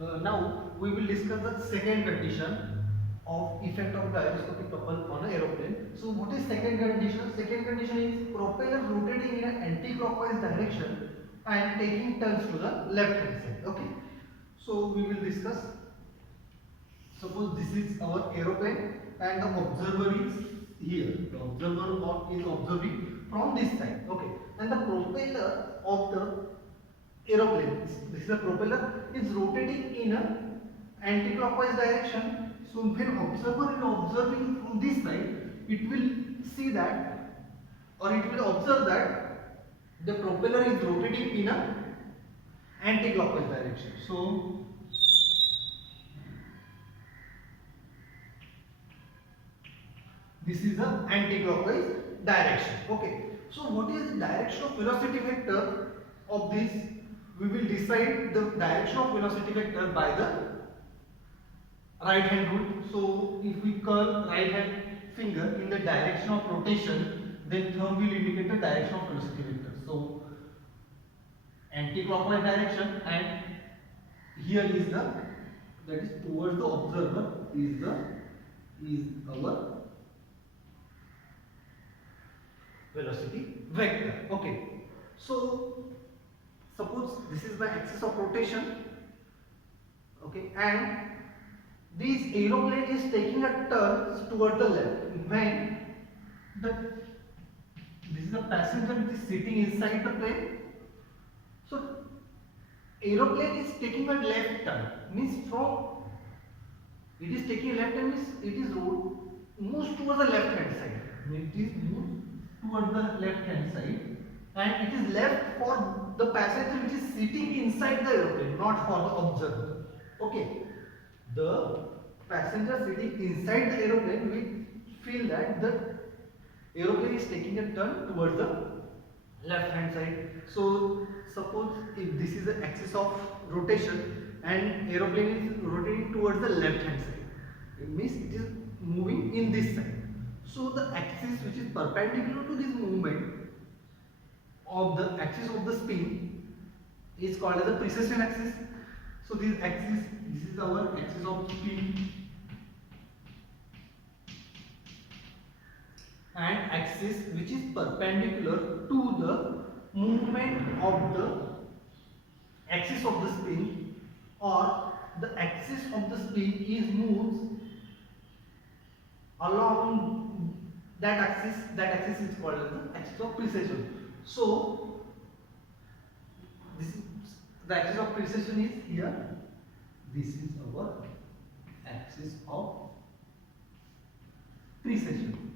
Now we will discuss the second condition of effect of gyroscopic couple on an aeroplane. So what is second condition? Second condition is propeller rotating in an anti-clockwise direction and taking turns to the left hand side. Okay. So we will discuss. Suppose this is our aeroplane and the observer is here. The observer is observing from this side. Okay. And the propeller of the aeroplane, this is the propeller, is rotating in a anti-clockwise direction. So when observer is observing from this side, it will see that, or it will observe that the propeller is rotating in a anti-clockwise direction. So this is the anti-clockwise direction. Okay. So what is the direction of velocity vector of this? We will decide the direction of velocity vector by the right hand rule. So if we curl right hand finger in the direction of rotation, then thumb will indicate the direction of velocity vector. So anti-clockwise direction, and here is the, that is towards the observer, is our velocity vector. Okay. So suppose this is my axis of rotation. Okay, and this aeroplane is taking a turn toward the left. When the, this is a passenger which is sitting inside the plane. So aeroplane is taking a left turn, means from, it is taking a left turn, means it is moves towards the left hand side. It is moved towards the left hand side, and it is left for the passenger which is sitting inside the aeroplane, not for the observer. Okay, the passenger sitting inside the aeroplane will feel that the aeroplane is taking a turn towards the left hand side. So suppose if this is the axis of rotation and aeroplane is rotating towards the left hand side, it means it is moving in this side. So the axis which is perpendicular to this movement of the axis of the spin is called as the precession axis. So this axis, this is our axis of spin, and axis which is perpendicular to the movement of the axis of the spin, or the axis of the spin is moves along that axis is called as the axis of precession. So this is the axis of precession is here. This is our axis of precession.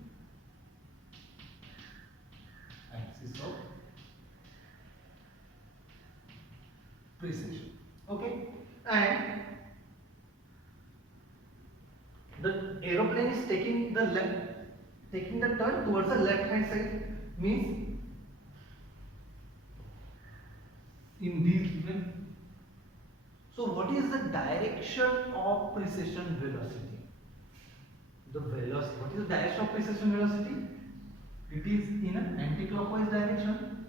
Axis of precession. Okay, and the aeroplane is taking the turn towards the left hand side, means in this way. So what is the direction of precession velocity? The velocity, what is the direction of precession velocity? It is in an anti-clockwise direction.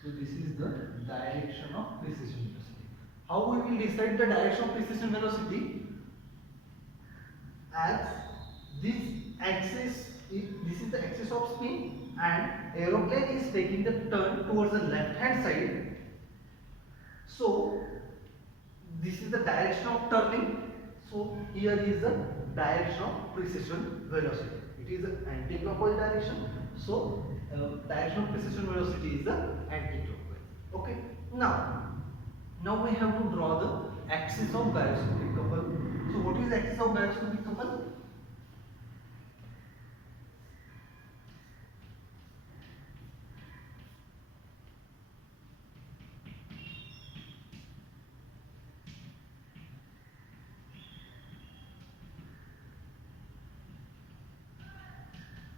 So this is the direction of precession velocity. How we will decide the direction of precession velocity? As this axis, this is the axis of spin, and aeroplane is taking the turn towards the left hand side. So this is the direction of turning. So here is the direction of precession velocity. It is the anti-clockwise direction. So direction of precession velocity is the anti-clockwise. Okay. Now we have to draw the axis of gyroscopic couple. So what is the axis of gyroscopic couple?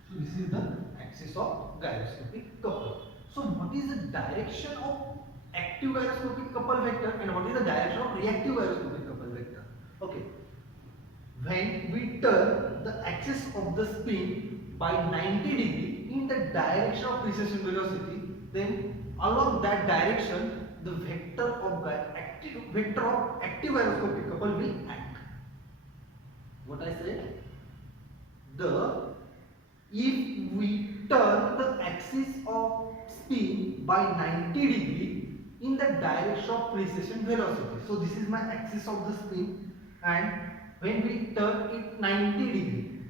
So this is the axis of gyroscopic couple. So what is the direction of active gyroscopic couple vector and what is the direction of reactive gyroscopic couple vector? Okay. When we turn the axis of the spin by 90 degree in the direction of precession velocity, then along that direction the vector of active vector of active gyroscopic couple will act. What I said? If we turn the axis of spin by 90 degree in the direction of precession velocity. So this is my axis of the spin, and when we turn it 90 degree,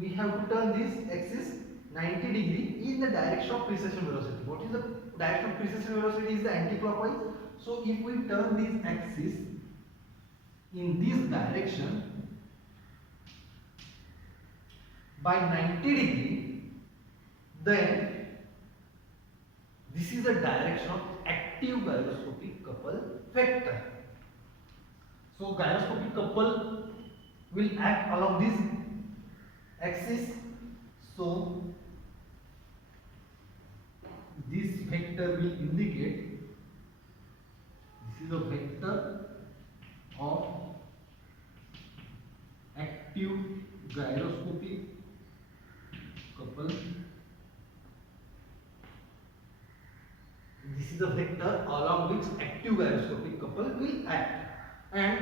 we have to turn this axis 90 degree in the direction of precession velocity. What is the direction of precession velocity? Is the anti-clockwise. So if we turn this axis in this direction by 90 degree, then this is the direction of active gyroscopic couple vector. So gyroscopic couple will act along this axis. So this vector will indicate, this is a vector of active gyroscopic couple. This is a vector along which active gyroscopic couple will act. And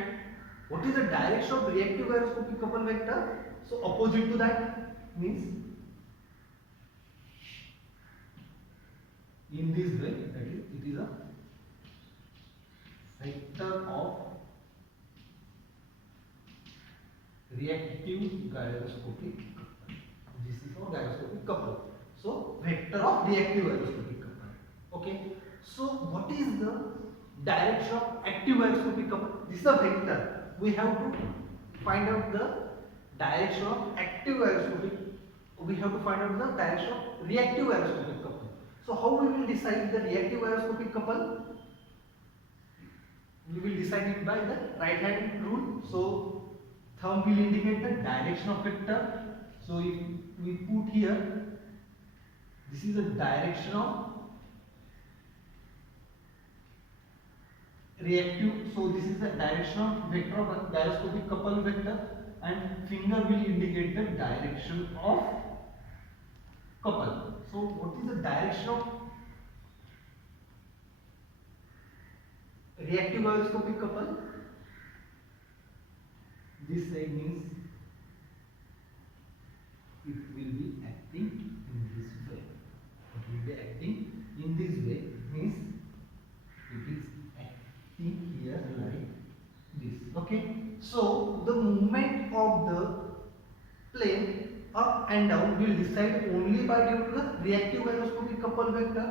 what is the direction of reactive gyroscopic couple vector? So opposite to that, means in this way, that is, it is a vector of reactive gyroscopic couple. This is our gyroscopic couple. So vector of reactive gyroscopic couple. Okay. So what is the direction of active gyroscopic couple? This is a vector. We have to find out the direction of active gyroscopic. We have to find out the direction of reactive gyroscopic couple. So how we will decide the reactive gyroscopic couple? We will decide it by the right hand rule. So thumb will indicate the direction of vector. So if we put here, this is the direction of reactive. So this is the direction of vector of gyroscopic couple vector, and finger will indicate the direction of couple. So what is the direction of reactive gyroscopic couple? This side means it will be acting in this way. It will be acting in this way, means it is acting here like this. Okay. So the movement of the plane up and down will decide only by due to the reactive gyroscopic couple vector.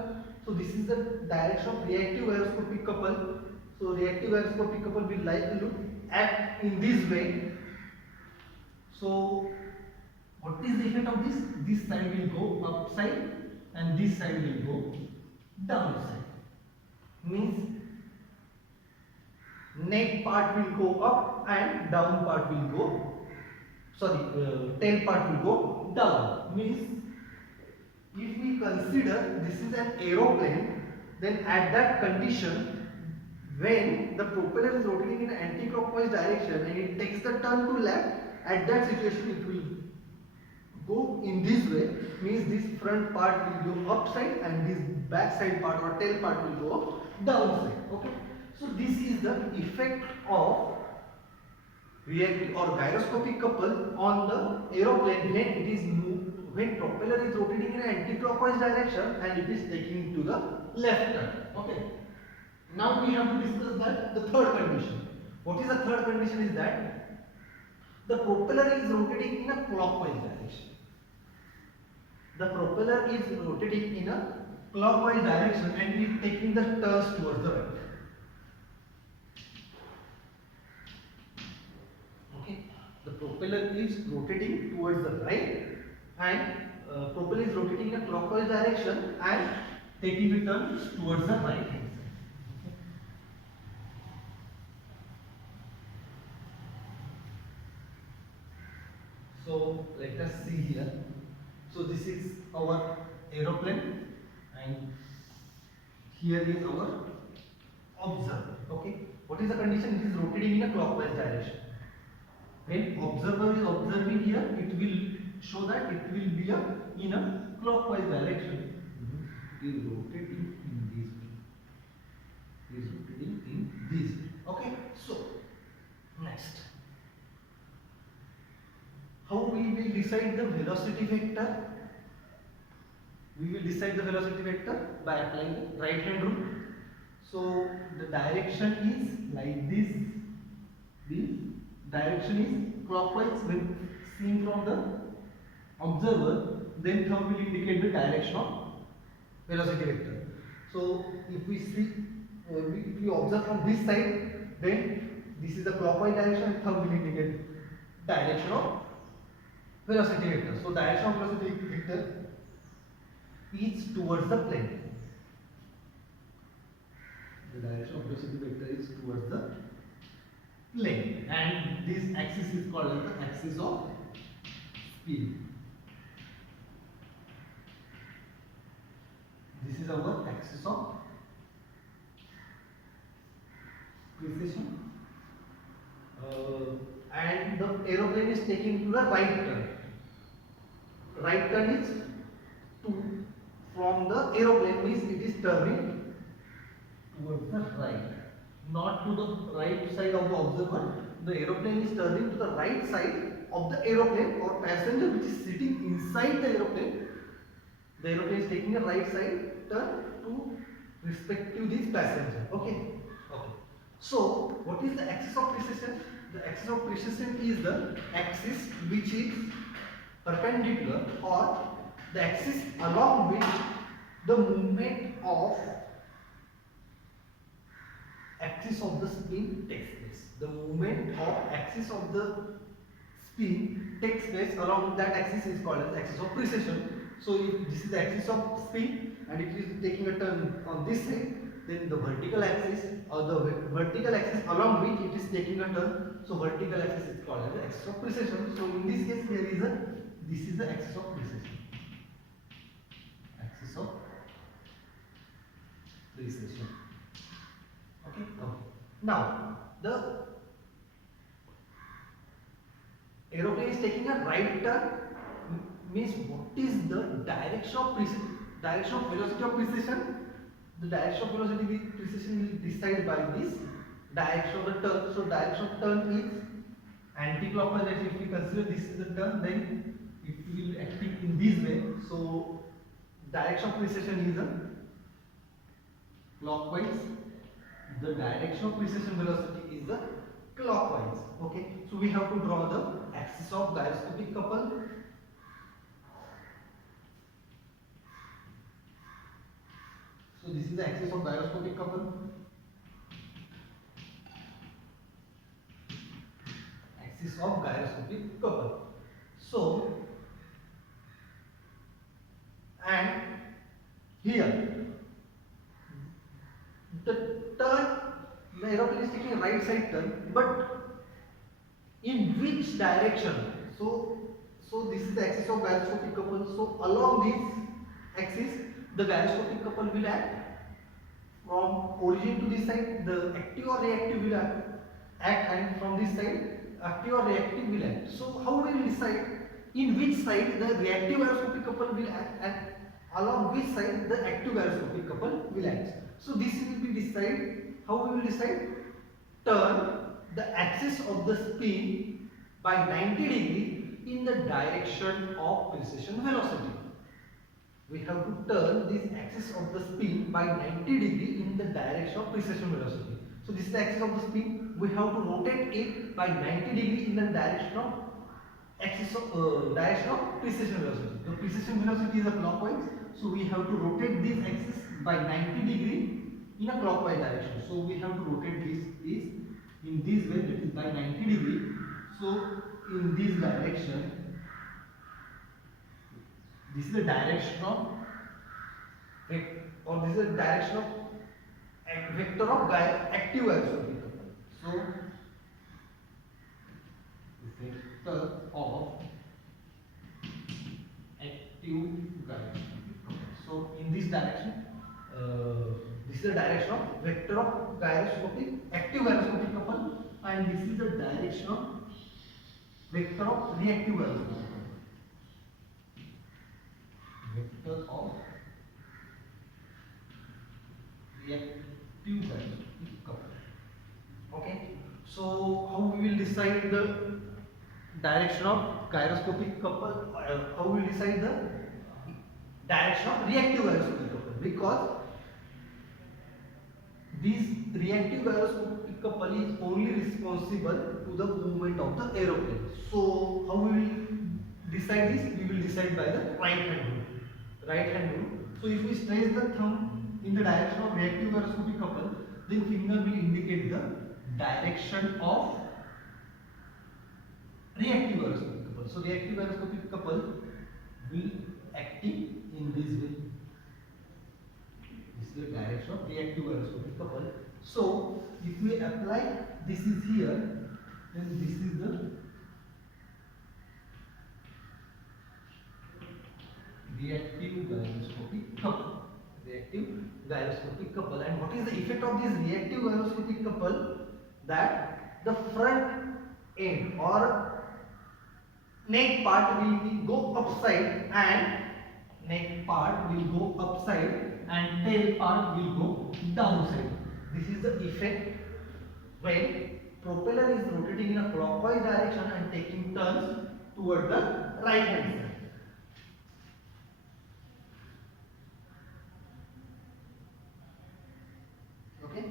So this is the direction of reactive gyroscopic couple. So reactive gyroscopic couple will like to act in this way. So what is the effect of this? This side will go upside and this side will go downside. Means neck part will go up and down part will go, tail part will go down. Means if we consider this is an aeroplane, then at that condition, when the propeller is rotating in an anti-clockwise direction and it takes the turn to left, at that situation it will go in this way. Means this front part will go upside and this back side part or tail part will go downside. Okay. So this is the effect of reactive or gyroscopic couple on the aeroplane when it is when propeller is rotating in an anti-clockwise direction and it is taking to the left turn. Okay. Now we have to discuss that the third condition. What is the third condition? Is that the propeller is rotating in a clockwise direction. The propeller is rotating in a clockwise direction and it is taking the turns towards the right. The propeller is rotating towards the right and propeller is rotating in a clockwise direction and taking the turns towards the right hand side. So let us see here. So this is our aeroplane and here is our observer. Okay. What is the condition? It is rotating in a clockwise direction. When observer is observing here, it will show that it will be in a clockwise direction. It is rotating in this way. It is rotating in this Next, how we will decide the velocity vector? We will decide the velocity vector by applying the right hand rule. So the direction is like this. The direction is clockwise when seen from the observer. Then thumb will indicate the direction of velocity vector. So if we see, if we observe from this side, then this is the clockwise direction and thumb will indicate direction of velocity vector. So direction of velocity vector is towards the plane. The direction of velocity vector is towards the plane, and this axis is called as the axis of speed. This is our axis of precision, and the aeroplane is taking to the right turn. Right turn is to from the aeroplane means it is turning towards the right, not to the right side of the observer. The aeroplane is turning to the right side of the aeroplane or passenger which is sitting inside the aeroplane. The aeroplane is taking a right side turn to respect to this passenger. Okay. Okay. So what is the axis of precession? The axis of precession is the axis which is perpendicular or the axis along which the movement of axis of the spin takes place. The movement of axis of the spin takes place along that axis is called as axis of precession. So if this is the axis of spin and it is taking a turn on this side, then the vertical axis or the vertical axis along which it is taking a turn, so vertical axis is called as the axis of precession. So in this case here is this is the axis of precession. Axis of precession. Okay. Okay. Now the aeroplane is taking a right turn, means what is the direction of velocity of precession? The direction of velocity precession will decide by this direction of the turn. So direction of turn is anti-clockwise. If we consider this is the turn, then it will acting in this way. So direction of precession is a clockwise. The direction of precession velocity is the clockwise. Okay. So we have to draw the axis of gyroscopic couple. So this is the axis of gyroscopic couple. Axis of gyroscopic couple. So, and here the turn, the aeroplane is taking a right side turn, but in which direction? So this is the axis of gyroscopic couple. So along this axis, the gyroscopic couple will act. From origin to this side, the active or reactive will act, and from this side, active or reactive will act. So how we will decide in which side the reactive gyroscopic couple will act, and along which side the active gyroscopic couple will act. So this will be decided. How we will decide? Turn the axis of the spin by 90 degree in the direction of precession velocity. We have to turn this axis of the spin by 90 degree in the direction of precession velocity. So this is the axis of the spin. We have to rotate it by 90 degree in the direction of direction of precession velocity. The precession velocity is a clockwise, so we have to rotate this axis by 90 degree in a clockwise direction. So we have to rotate this is in this way, that is by 90 degree. So in this direction, this is the direction of or this is the direction of vector of active gyroscopic couple. So vector of active gyroscopic couple. So in this direction, this is the direction of vector of active gyroscopic couple, and this is the direction of vector of reactive gyroscopic couple. Vector of reactive gyroscopic couple. Okay. So how we we will decide the direction of gyroscopic couple, how we will decide the direction of reactive gyroscopic couple, because this reactive gyroscopic couple is only responsible to the movement of the aeroplane. So how we will decide this? We will decide by the right hand rule. Right hand rule. So if we stretch the thumb in the direction of reactive gyroscopic couple, then finger will indicate the direction of reactive gyroscopic couple. So reactive gyroscopic couple will acting in this way. This is the direction of reactive gyroscopic couple. So if we apply, this is here, then this is the reactive gyroscopic couple. Reactive gyroscopic couple. And what is the effect of this reactive gyroscopic couple? That the front end or neck part will go upside, and neck part will go upside, and tail part will go downside. This is the effect when propeller is rotating in a clockwise direction and taking turns toward the right hand side. Okay,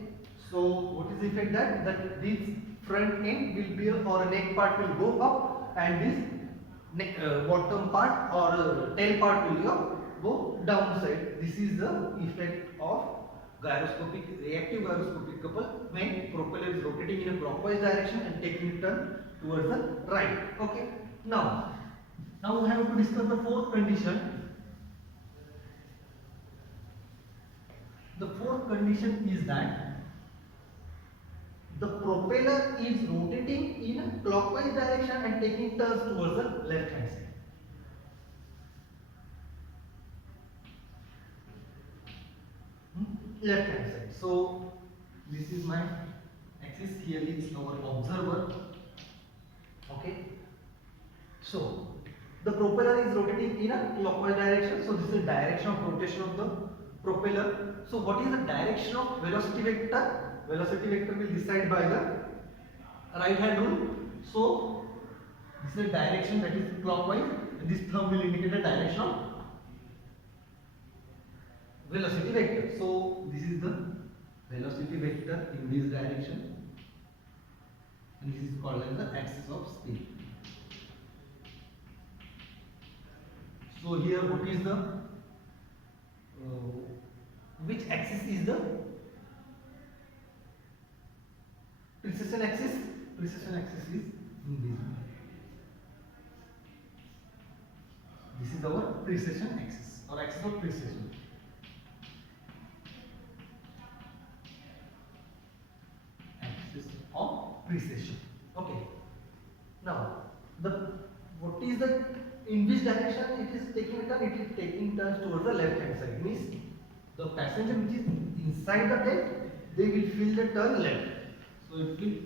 so what is the effect? That this front end will be, or neck part will go up, and this neck, bottom part or tail part will go downside. This is the effect of reactive gyroscopic couple when propeller is rotating in a clockwise direction and taking turn towards the right. Okay, now we have to discuss the fourth condition. The fourth condition is that the propeller is rotating in a clockwise direction and taking turns towards the left hand side. Left hand side. So this is my axis, here is our observer. Okay, so the propeller is rotating in a clockwise direction, so this is the direction of rotation of the propeller. So what is the direction of velocity vector? Velocity vector will decide by the right hand rule. So this is the direction, that is clockwise, and this thumb will indicate the direction of velocity vector. So this is the velocity vector in this direction, and this is called as the axis of speed. So here what is the which axis is the precession axis? Precession axis is in this way. This is our precession axis, or axis of precession. Axis of precession. Okay. Now what is the, in which direction it is taking a turn? It is taking turns towards the left hand side. Means the passenger which is inside the tent, they will feel the turn left. So it will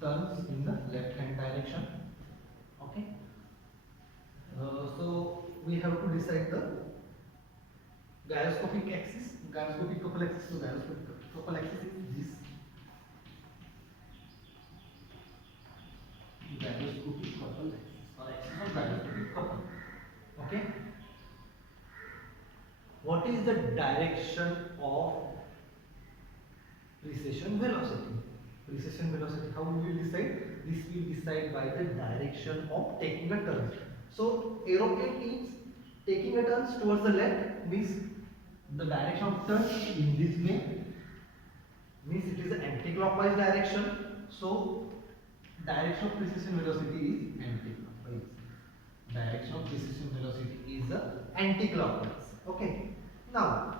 turns in the left hand direction. Okay. So we have to decide the gyroscopic axis, gyroscopic couple axis. So gyroscopic couple axis is this. Gyroscopic couple axis, or axis of gyroscopic couple. Okay. What is the direction of precession velocity? Precession velocity, how we will decide? This will decide by the direction of taking a turn. So aeroplane is taking a turn towards the left, means the direction of turn in this way, means it is an anti-clockwise direction. So direction of precession velocity is anti-clockwise. Direction of precession velocity is the anti-clockwise. Okay. Now,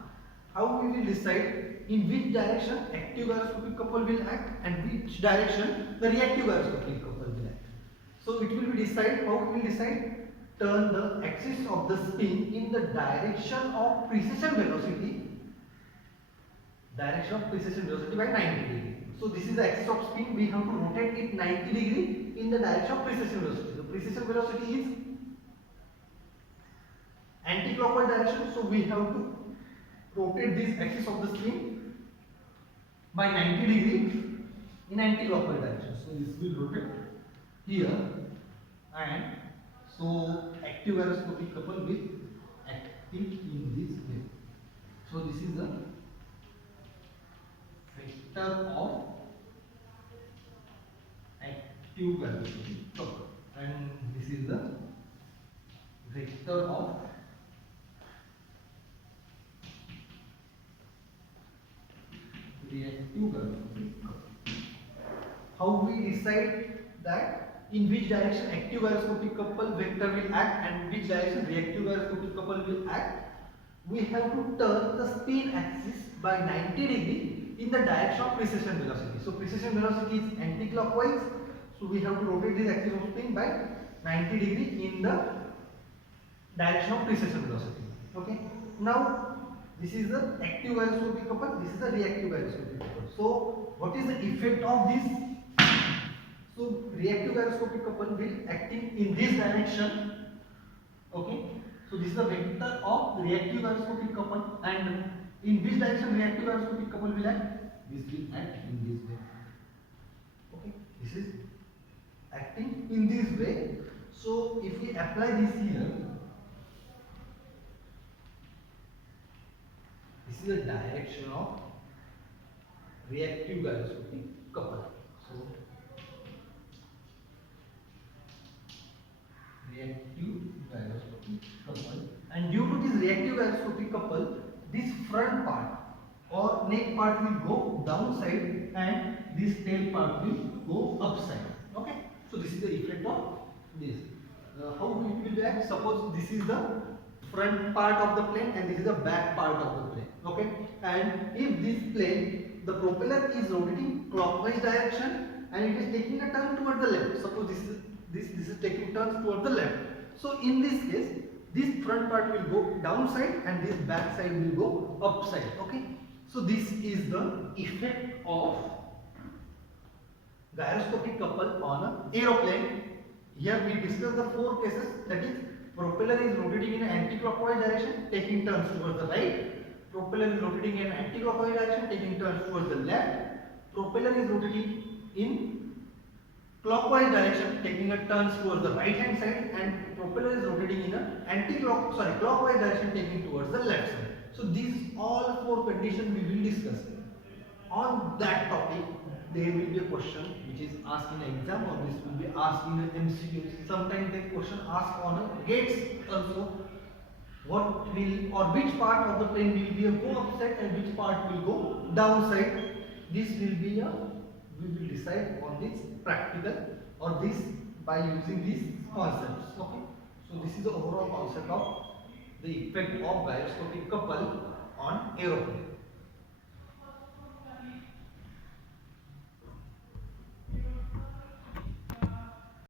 how we will decide in which direction active gyroscopic couple will act and which direction the reactive gyroscopic couple will act. So it will be decide, how we will decide? Turn the axis of the spin in the direction of precession velocity, direction of precession velocity by 90 degree. So this is the axis of spin, we have to rotate it 90 degree in the direction of precession velocity. The precession velocity is anti-clockwise direction, so we have to rotate this axis of the spin by 90 degree in anti-clockwise direction. So this will rotate here, and so active gyroscopic couple will acting in this way. So this is the vector of active gyroscopic couple, and this is the vector of reactive gyroscopic couple. How we decide that in which direction active gyroscopic couple vector will act and which direction reactive gyroscopic couple will act? We have to turn the spin axis by 90 degree in the direction of precession velocity. So precession velocity is anti-clockwise. So we have to rotate this axis of spin by 90 degree in the direction of precession velocity. Okay. Now this is the active gyroscopic couple. This is the reactive gyroscopic couple. So what is the effect of this? So reactive gyroscopic couple will acting in this direction. Okay. So this is the vector of reactive gyroscopic couple, and in which direction reactive gyroscopic couple will act? This will act in this way. Okay. This is acting in this way. So if we apply this here, this is the direction of reactive gyroscopic couple. So reactive gyroscopic couple, and due to this reactive gyroscopic couple, this front part or neck part will go downside and this tail part will go upside. Okay, so this is the effect of this. How it will act? Suppose this is the front part of the plane and this is the back part of the plane. Okay, and if this plane, the propeller is rotating clockwise direction and it is taking a turn towards the left. Suppose this is taking turns towards the left. So in this case, this front part will go downside and this back side will go upside. Okay, so this is the effect of gyroscopic couple on an aeroplane. Here we discuss the four cases, that is propeller is rotating in an anti-clockwise direction taking turns towards the right, propeller is rotating in an anti-clockwise direction taking turns towards the left, propeller is rotating in clockwise direction taking a turns towards the right hand side, and propeller is rotating in a clockwise direction taking towards the left side. So these all four conditions we will discuss. On that topic there will be a question which is asked in an exam, or this will be asked in an MCQ. Sometimes the question asked on a gates also. What will or which part of the plane will be a go upside and which part will go downside? This will be a, we will decide on this practical or this by using these concepts. Okay. So this is the overall concept of the effect of gyroscopic couple on aeroplane.